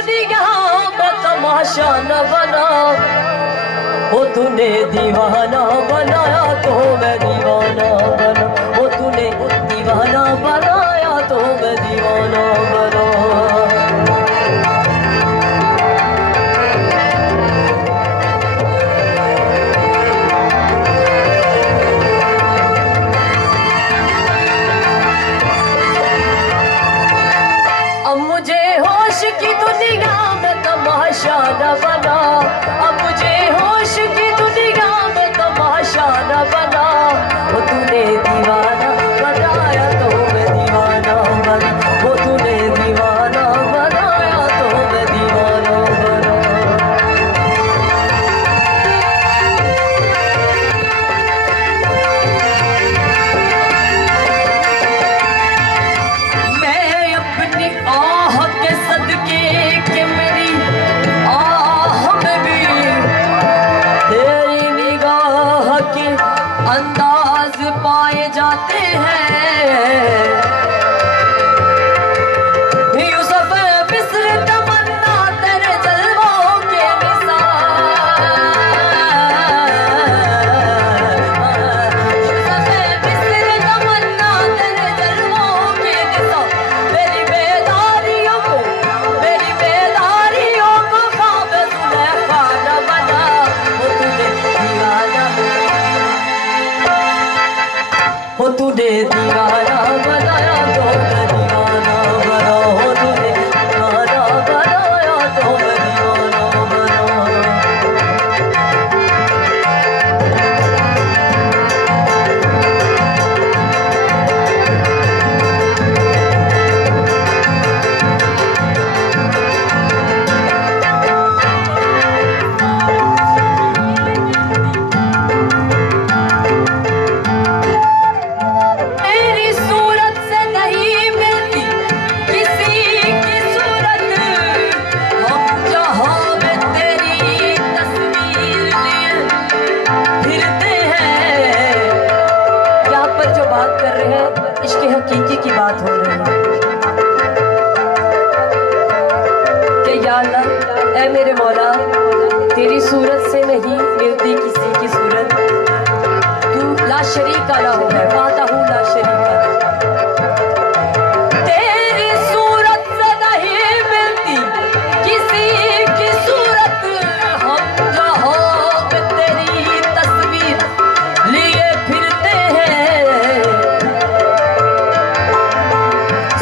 दुनिया में तमाशा न बना, वो तूने दीवाना बनाया तो मैं दीवाना बना, वो तूने दीवाना बनाया तो मैं दीवाना बना। अब मुझे होश की दुनिया में तमाशा न बना, अब मुझे होश की दुनिया में तमाशा न बना, वो तूने दीवाना बनाया तो मैं दीवाना बना, वो तूने दीवाना बनाया तो मैं दीवाना बना। मैं अपनी आह के सदके के मेरी आह में भी तेरी निगाह के अंदाज पाए जाते हैं। यूसुफ मिस्र तमन्ना तेरे जलवों के यूसुफ मिस्र तमन्ना तेरे जलवों के मेरी बेदारियों को ख्वाब जुलेखा न बना, वो तूने दीवाना, वो तूने दीवाना बनाया तो मैं दीवाना बना, वो तूने दीवाना बनाया तो मैं दीवाना बना। तेरी सूरत से नहीं मिलती किसी की सूरत, हम जहाँ में तेरी तस्वीर लिए फिरते हैं। यहाँ पर जो बात कर रहे हैं इश्क हकीकी की बात हो रही है कि या अल्लाह, ऐ मेरे मौला, तेरी सूरत से नहीं मिलती किसी की सूरत, तू ला शरीक अला हो है, वाहदहू ला शरीक अला। तेरी सूरत से नहीं मिलती किसी की सूरत, हम जहाँ पे तेरी तस्वीर लिए फिरते हैं।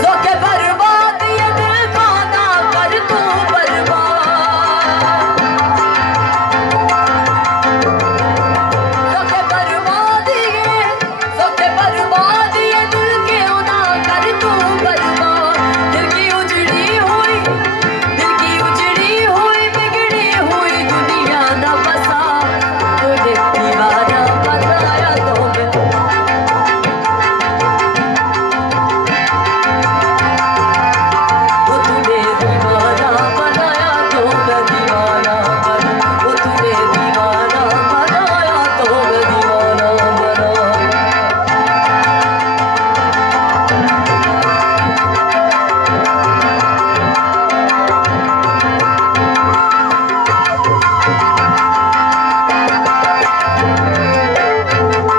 ज़ोक़े बर्बाद ये दिल का ना कर तू बर्बाद, ज़ोक़े बर्बाद ये दिल के ना कर तू बर्बाद। दिल की उजड़ी हुई बिगड़ी हुई दुनिया न बसा, तूने दीवाना बनाया तो मैं, वो तूने दीवाना बनाया तो मैं दीवाना बना, वो तूने दीवाना बनाया तो मैं दीवाना बना।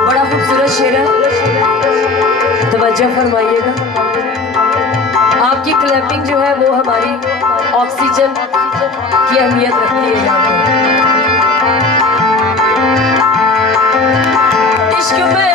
बड़ा खूबसूरत शेर है, तवज्जो फरमाइएगा। आपकी क्लैपिंग जो है वो हमारी ऑक्सीजन की अहमियत रखती है यहाँ पे। इश्क में